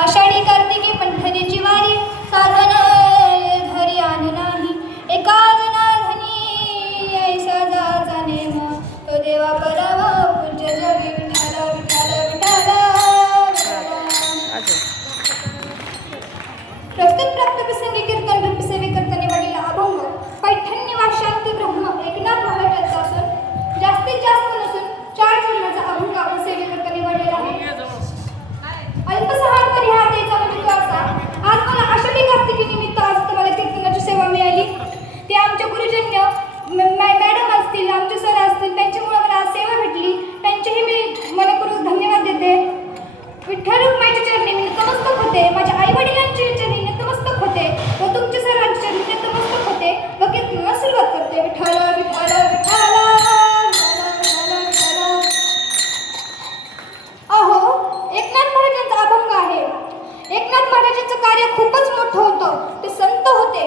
आषाढी कार्तिकी पंढरीची वारी साधन घरी आण नाही एका जनार्दनी ऐसा जाचा नेम तो देवा करावा पूज्य जगी विठाला विठाला विठाला प्रस्तुत प्राप्त प्रसंगी कीर्तन रूप सेवे करता निवडलेला अभंग पैठण्य वाशांती ब्रह्म एकनाथ महाराजांचा असून जास्तीत जास्त नसून 4 चरणाचा अभंग आपण सेवे करता निवडलेला आहे. अल्पसहार परिहातेचा म्हणजे तो असा, आज मला आषाढी कार्तिकी निमित्त आज तुम्हाला कीर्तनाची सेवा मिळाली. ते आमच्या गुरुजन्य मॅडम असतील, आमचे सर असतील, त्यांच्यामुळे मला आज सेवा भेटली. त्यांचेही मी मनपूर्वक धन्यवाद देते. विठ्ठल रुक्माईच्या चरणी मी नतमस्तक होते, माझ्या आई वडिलांच्या चरणी नतमस्तक होते व तुमच्या सर्वांच्या चरणी नतमस्तक होते व कीर्तनाला सुरुवात करते. विठ्ठल विठ्ठल विठ्ठल. अहो, एकनाथ महाराजांचा अभंग आहे. एकनाथ महाराजांचं कार्य खूपच मोठं होतं. ते संत होते.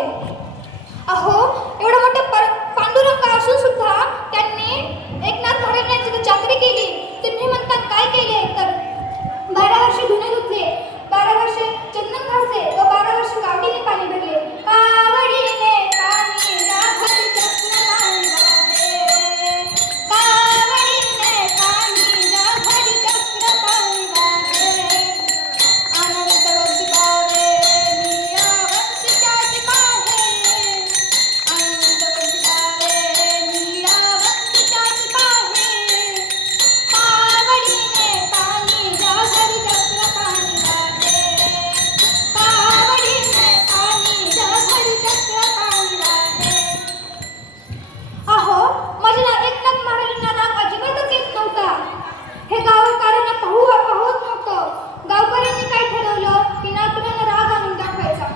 अहो, एवढं मोठं पांडुरंग असून सुद्धा त्यांनी एकनाथ महाराजांची चाकरी केली. तुम्ही म्हणतात काय केले, तर 12 वर्षे धुणे धुतले, 12 वर्षे चंदन घासले व 12 वर्षे कावडीने पाणी भरले. कावडीने पाणी राखत चक्र पाणी वाहे, कावडीने पाणी राखत चक्र पाणी वाहे. आनंद वंश पावे नीरावंश पाहे, आनंद वंश पावे नीरावंश पाहे. कावडीने पाणी राखत चक्र पाणी वाहे, कावडीने पाणी राखत चक्र पाणी वाहे. अहो, माझ्या एकनाथ महाराजांना राग अजिबातच येत नव्हता. हे गावकऱ्यांना पाहत नव्हतं. गावकऱ्यांनी काय ठरवलं की नातरांना राग आणून दाखवायचा.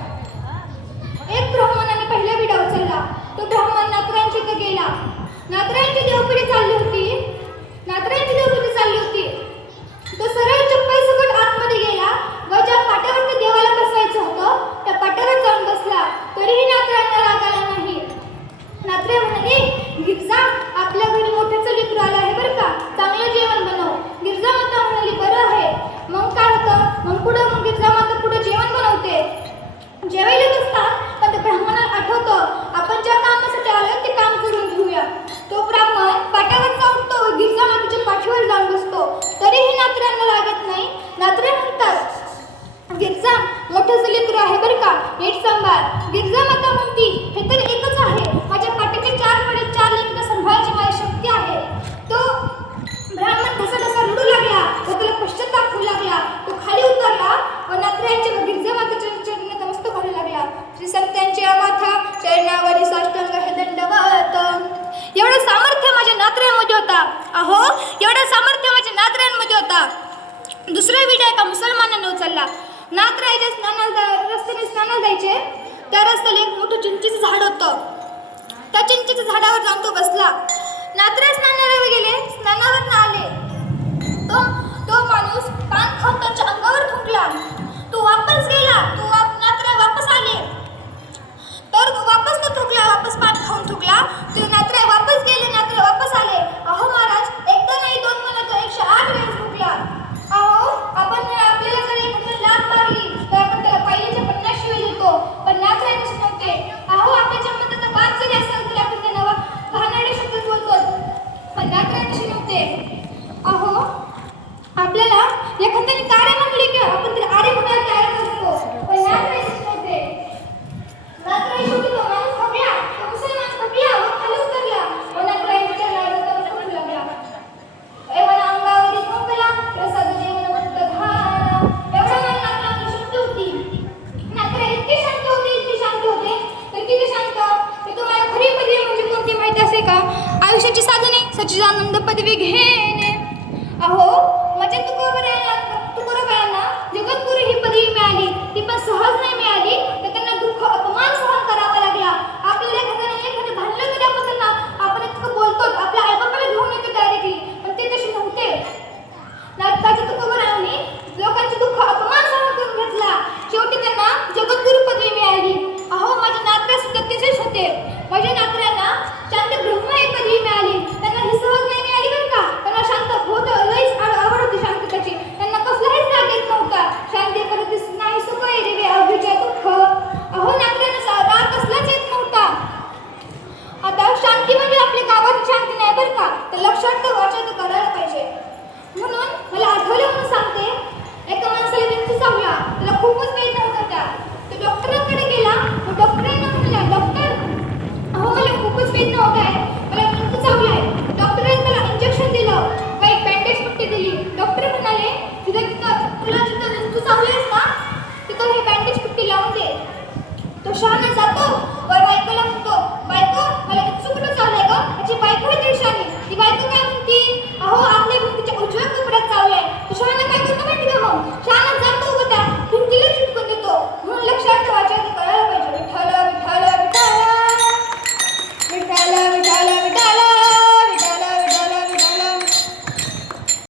एक ब्राह्मणाने पहिला विडा उचलला. तो ब्राह्मण नातरांच्या इथे गेला. नातरांची देवपुरी चालली होती. तो सरळ चप्पल सकट आतमध्ये गेला व ज्या पाट्यावर देवाला बसवायचं होतं त्या पाट्यावर जाऊन बसला. तरीही नातरांना राग आला नाही. नात्रे म्हणाले, गिरजा, आपल्या घरी मोठ्याचं लेकरू आलं आहे बरं का, चांगलं जेवण बनव. गिरजा माता म्हणाली, बरं आहे. मग काय होतं, मग गिरजा माता पुढं जेवण बनवते. जेवायला बसतात, पण त्या ब्राह्मणाला आठवतं आपण ज्या कामासाठी आलो ते काम करून घेऊया. तो ब्राह्मण पाट्यावरचा उठतो व गिरजा मातेच्या पाठीवर जाऊन बसतो. तरीही नात्र्यांना लागत नाही. नात्रे म्हणतात, गिरजा, मोठं लेकरू आहे बरं का, नीट सांभाळ. गिरजा माता म्हणती, हे तर एकच आहे, माझ्या पाठीचे 4 पडे 4 लेकरं सांभाळायची माझी शक्ती आहे. तो ब्राह्मण ढसा रडू लागला व त्याला पश्चाताप होऊ लागला. तो खाली उतरला व नात्र्यांच्या व गिरजा मातेच्या चरणी नतमस्तक होऊ लागला. श्री संतांची अमाथा चरणावरी साष्टांग हे दंडवत. एवढं सामर्थ्य माझ्या नात्र्यांमध्ये होता. अहो, एवढं सामर्थ्य माझ्या नात्र्यांमध्ये होता. दुसरा विडा एका मुसलमानाने उचलला. नातरायच्या रस्त्याने स्नानाला जायचे. त्या रस्त्याला एक मोठं चिंचेचं झाड होतं. त्या चिंचेच्या झाडावर जाऊन तो बसला. नात्रे स्नानाला गेले. स्नानावर आले. तो माणूस पान खाऊन त्यांच्या अंगावर थुंकला.